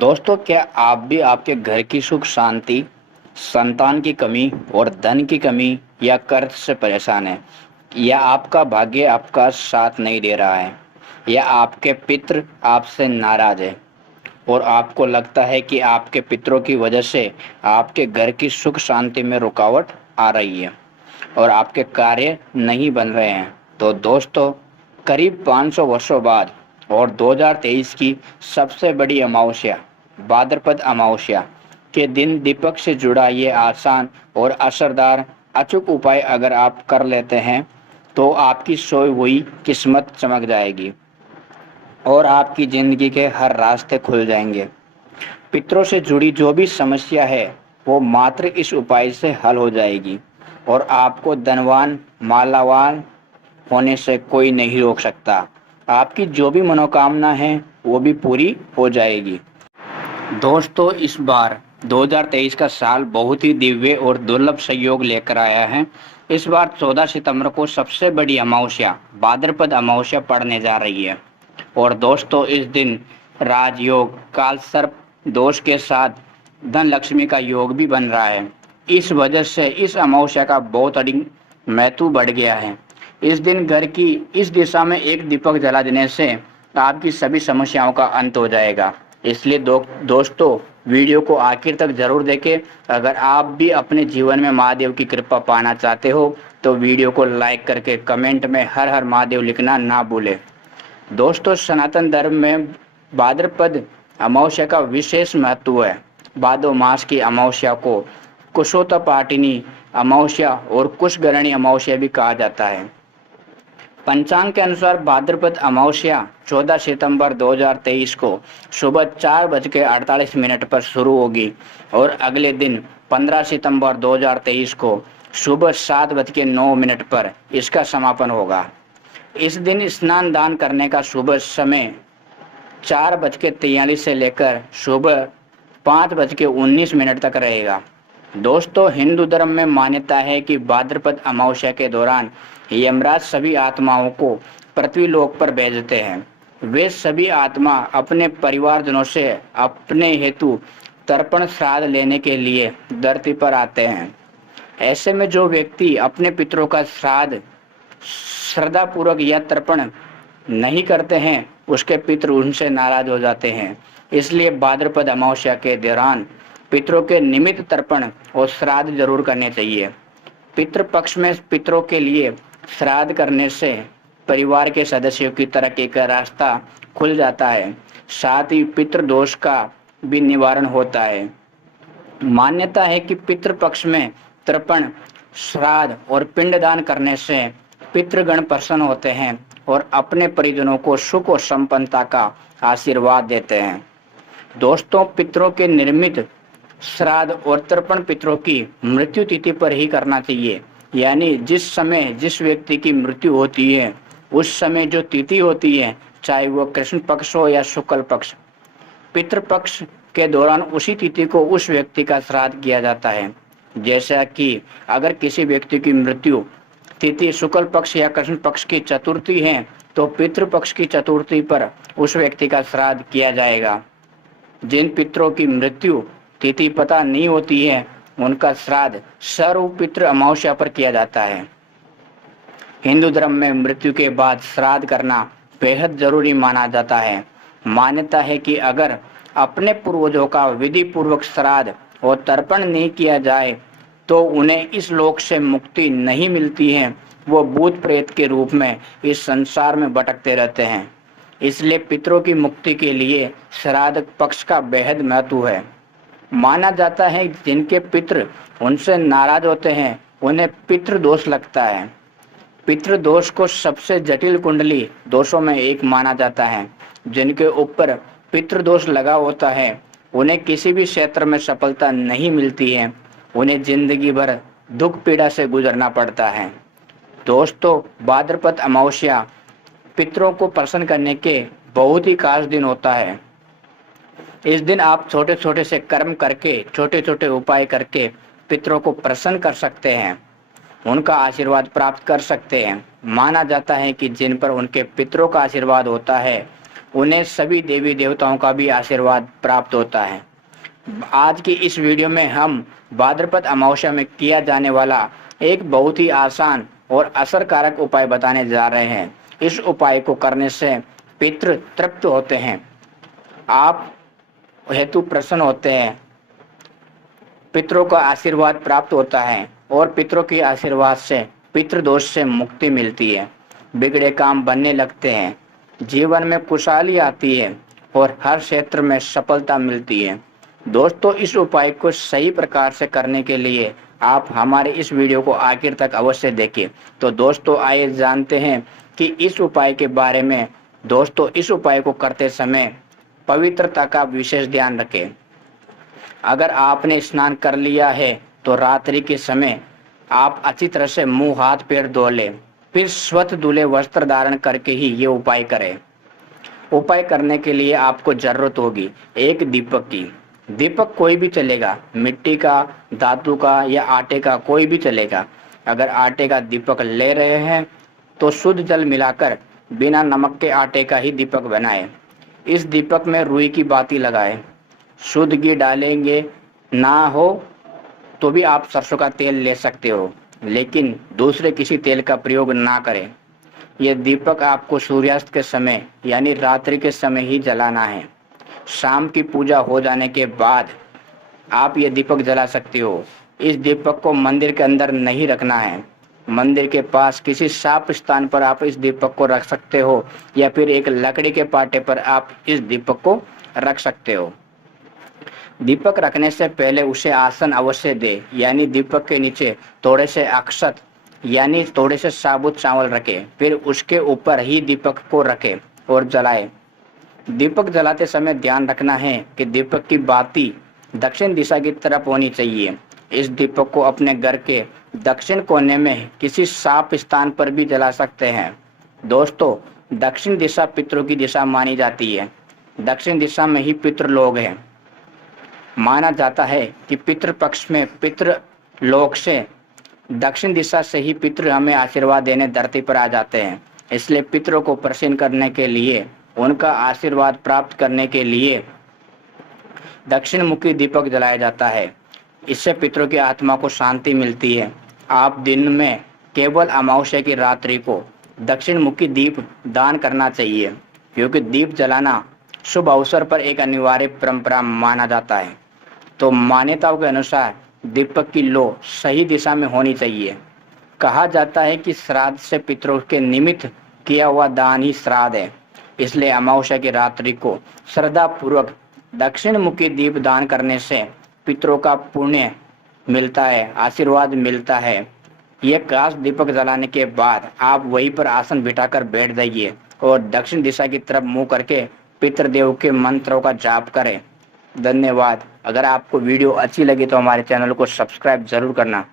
दोस्तों, क्या आप भी आपके घर की सुख शांति, संतान की कमी और धन की कमी या कर्ज से परेशान हैं? या आपका भाग्य आपका साथ नहीं दे रहा है? या आपके पितृ आपसे नाराज है और आपको लगता है कि आपके पितरों की वजह से आपके घर की सुख शांति में रुकावट आ रही है और आपके कार्य नहीं बन रहे हैं? तो दोस्तों, करीब 500 वर्षों बाद और 2023 की सबसे बड़ी अमावस्या, भाद्रपद अमावस्या के दिन दीपक से जुड़ा ये आसान और असरदार अचूक उपाय अगर आप कर लेते हैं तो आपकी सोई हुई किस्मत चमक जाएगी और आपकी ज़िंदगी के हर रास्ते खुल जाएंगे। पितरों से जुड़ी जो भी समस्या है वो मात्र इस उपाय से हल हो जाएगी और आपको धनवान मालावान होने से कोई नहीं रोक सकता। आपकी जो भी मनोकामना है वो भी पूरी हो जाएगी। दोस्तों, इस बार 2023 का साल बहुत ही दिव्य और दुर्लभ संयोग लेकर आया है। इस बार 14 सितंबर को सबसे बड़ी अमावस्या भाद्रपद अमावस्या पड़ने जा रही है और दोस्तों, इस दिन राजयोग काल सर्प दोष के साथ धन लक्ष्मी का योग भी बन रहा है। इस वजह से इस अमावस्या का बहुत अधिक महत्व बढ़ गया है। इस दिन घर की इस दिशा में एक दीपक जला देने से आपकी सभी समस्याओं का अंत हो जाएगा। इसलिए दोस्तों, वीडियो को आखिर तक जरूर देखें। अगर आप भी अपने जीवन में महादेव की कृपा पाना चाहते हो तो वीडियो को लाइक करके कमेंट में हर हर महादेव लिखना ना भूलें। दोस्तों, सनातन धर्म में भाद्रपद अमावस्या का विशेष महत्व है। भादो मास की अमावस्या को कुशोत्पाटिनी अमावस्या और कुशगरणी अमावस्या भी कहा जाता है। पंचांग के अनुसार भाद्रपद अमावस्या 14 सितंबर 2023 को सुबह 4:48 पर शुरू होगी और अगले दिन 15 सितंबर 2023 को सुबह 7:09 पर इसका समापन होगा। इस दिन स्नान दान करने का शुभ समय 4:43 से लेकर सुबह 5:19 तक रहेगा। दोस्तों, हिंदू धर्म में मान्यता है कि भाद्रपद अमावस्या के दौरान यमराज सभी आत्माओं को पृथ्वी लोक पर भेजते हैं। वे सभी आत्मा अपने परिवारजनों से अपने हेतु तर्पण श्राद्ध लेने के लिए धरती पर आते हैं। ऐसे में जो व्यक्ति अपने पितरों का श्राद्ध श्रद्धा पूर्वक या तर्पण नहीं करते हैं उसके पितृ उनसे नाराज हो जाते हैं। इसलिए भाद्रपद अमावस्या के दौरान पितरों के निमित्त तर्पण और श्राद्ध जरूर करने चाहिए। पितृपक्ष में पितरों के लिए श्राद्ध करने से परिवार के सदस्यों की तरक्की का रास्ता खुल जाता है, साथ ही पितृदोष का भी निवारण होता है। मान्यता है कि पितृपक्ष में तर्पण श्राद्ध और पिंडदान करने से पितृगण प्रसन्न होते हैं और अपने परिजनों को सुख और संपन्नता का आशीर्वाद देते हैं। दोस्तों, पितरों के निर्मित श्राद्ध और तर्पण पितरों की मृत्यु तिथि पर ही करना चाहिए, यानी जिस समय जिस व्यक्ति की मृत्यु होती है उस समय जो तिथि होती है, चाहे वो कृष्ण पक्ष हो या शुक्ल पक्ष, पितृपक्ष के दौरान उसी तिथि को उस व्यक्ति का श्राद्ध किया जाता है। जैसा कि अगर किसी व्यक्ति की मृत्यु तिथि शुक्ल पक्ष या कृष्ण पक्ष की चतुर्थी है तो पितृपक्ष की चतुर्थी पर उस व्यक्ति का श्राद्ध किया जाएगा। जिन पितरों की मृत्यु तिथि पता नहीं होती है उनका श्राद्ध सर्व पितृ अमावस्या पर किया जाता है। हिंदू धर्म में मृत्यु के बाद श्राद्ध करना बेहद जरूरी माना जाता है। मान्यता है कि अगर अपने पूर्वजों का विधि पूर्वक श्राद्ध और तर्पण नहीं किया जाए तो उन्हें इस लोक से मुक्ति नहीं मिलती है। वो भूत प्रेत के रूप में इस संसार में भटकते रहते हैं। इसलिए पितरों की मुक्ति के लिए श्राद्ध पक्ष का बेहद महत्व है। माना जाता है जिनके पितृ उनसे नाराज होते हैं उन्हें पितृदोष लगता है। पितृदोष को सबसे जटिल कुंडली दोषों में एक माना जाता है। जिनके ऊपर पितृदोष लगा होता है उन्हें किसी भी क्षेत्र में सफलता नहीं मिलती है, उन्हें जिंदगी भर दुख पीड़ा से गुजरना पड़ता है। दोस्तों, भाद्रपद अमावस्या पितरों को प्रसन्न करने के बहुत ही खास दिन होता है। इस दिन आप छोटे छोटे से कर्म करके, छोटे छोटे उपाय करके पितरों को प्रसन्न कर सकते हैं, उनका आशीर्वाद प्राप्त कर सकते हैं। माना जाता है कि जिन पर उनके पितरों का आशीर्वाद होता है उन्हें सभी देवी देवताओं का भी आशीर्वाद प्राप्त होता है। आज की इस वीडियो में हम भाद्रपद अमावस्या में किया जाने वाला एक बहुत ही आसान और असरकारक उपाय बताने जा रहे हैं। इस उपाय को करने से पितृ तृप्त होते हैं, आप हेतु प्रसन्न होते हैं, पितरों का आशीर्वाद प्राप्त होता है और पितरों के आशीर्वाद से पितृदोष से मुक्ति मिलती है, बिगड़े काम बनने लगते हैं, जीवन में खुशहाली आती है और हर क्षेत्र में सफलता मिलती है। दोस्तों, इस उपाय को सही प्रकार से करने के लिए आप हमारे इस वीडियो को आखिर तक अवश्य देखें। तो दोस्तों, आइए जानते हैं कि इस उपाय के बारे में। दोस्तों, इस उपाय को करते समय पवित्रता का विशेष ध्यान रखें। अगर आपने स्नान कर लिया है तो रात्रि के समय आप अच्छी तरह से मुंह हाथ पैर धो लें, फिर स्वच्छ धुले वस्त्र धारण करके ही ये उपाय करें। उपाय करने के लिए आपको जरूरत होगी एक दीपक की। दीपक कोई भी चलेगा, मिट्टी का, धातु का या आटे का, कोई भी चलेगा। अगर आटे का दीपक ले रहे हैं तो शुद्ध जल मिलाकर बिना नमक के आटे का ही दीपक बनाएं। इस दीपक में रुई की बाती लगाएं। शुद्ध घी डालेंगे ना हो तो भी आप सरसों का तेल ले सकते हो, लेकिन दूसरे किसी तेल का प्रयोग ना करें। यह दीपक आपको सूर्यास्त के समय यानी रात्रि के समय ही जलाना है। शाम की पूजा हो जाने के बाद आप ये दीपक जला सकते हो। इस दीपक को मंदिर के अंदर नहीं रखना है। मंदिर के पास किसी साफ स्थान पर आप इस दीपक को रख सकते हो या फिर एक लकड़ी के पाटे पर आप इस दीपक को रख सकते हो। दीपक रखने से पहले उसे आसन अवश्य दे, यानी दीपक के नीचे थोड़े से अक्षत यानी थोड़े से साबुत चावल रखें, फिर उसके ऊपर ही दीपक को रखें और जलाएं। दीपक जलाते समय ध्यान रखना है कि दीपक की बाती दक्षिण दिशा की तरफ होनी चाहिए। इस दीपक को अपने घर के दक्षिण कोने में किसी साफ स्थान पर भी जला सकते हैं। दोस्तों, दक्षिण दिशा पितरों की दिशा मानी जाती है। दक्षिण दिशा में ही पितृ लोग हैं। माना जाता है कि पितृ पक्ष में पितृ लोक से दक्षिण दिशा से ही पितृ हमें आशीर्वाद देने धरती पर आ जाते हैं। इसलिए पितरों को प्रसन्न करने के लिए, उनका आशीर्वाद प्राप्त करने के लिए दक्षिण मुखी दीपक जलाया जाता है। इससे पितरों की आत्मा को शांति मिलती है। आप दिन में केवल अमावस्या की रात्रि को दक्षिण मुखी दीप दान करना चाहिए, क्योंकि दीप जलाना शुभ अवसर पर एक अनिवार्य परंपरा माना जाता है। तो मान्यताओं के अनुसार दीपक की लो सही दिशा में होनी चाहिए। कहा जाता है कि श्राद्ध से पितरों के निमित्त किया हुआ दान ही श्राद्ध है। इसलिए अमावस्या की रात्रि को श्रद्धा पूर्वक दक्षिण मुखी दीप दान करने से पितरों का पुण्य मिलता है, आशीर्वाद मिलता है। यह खास दीपक जलाने के बाद आप वहीं पर आसन बिठाकर बैठ जाइए और दक्षिण दिशा की तरफ मुंह करके पितृदेव के मंत्रों का जाप करें। धन्यवाद। अगर आपको वीडियो अच्छी लगी तो हमारे चैनल को सब्सक्राइब जरूर करना।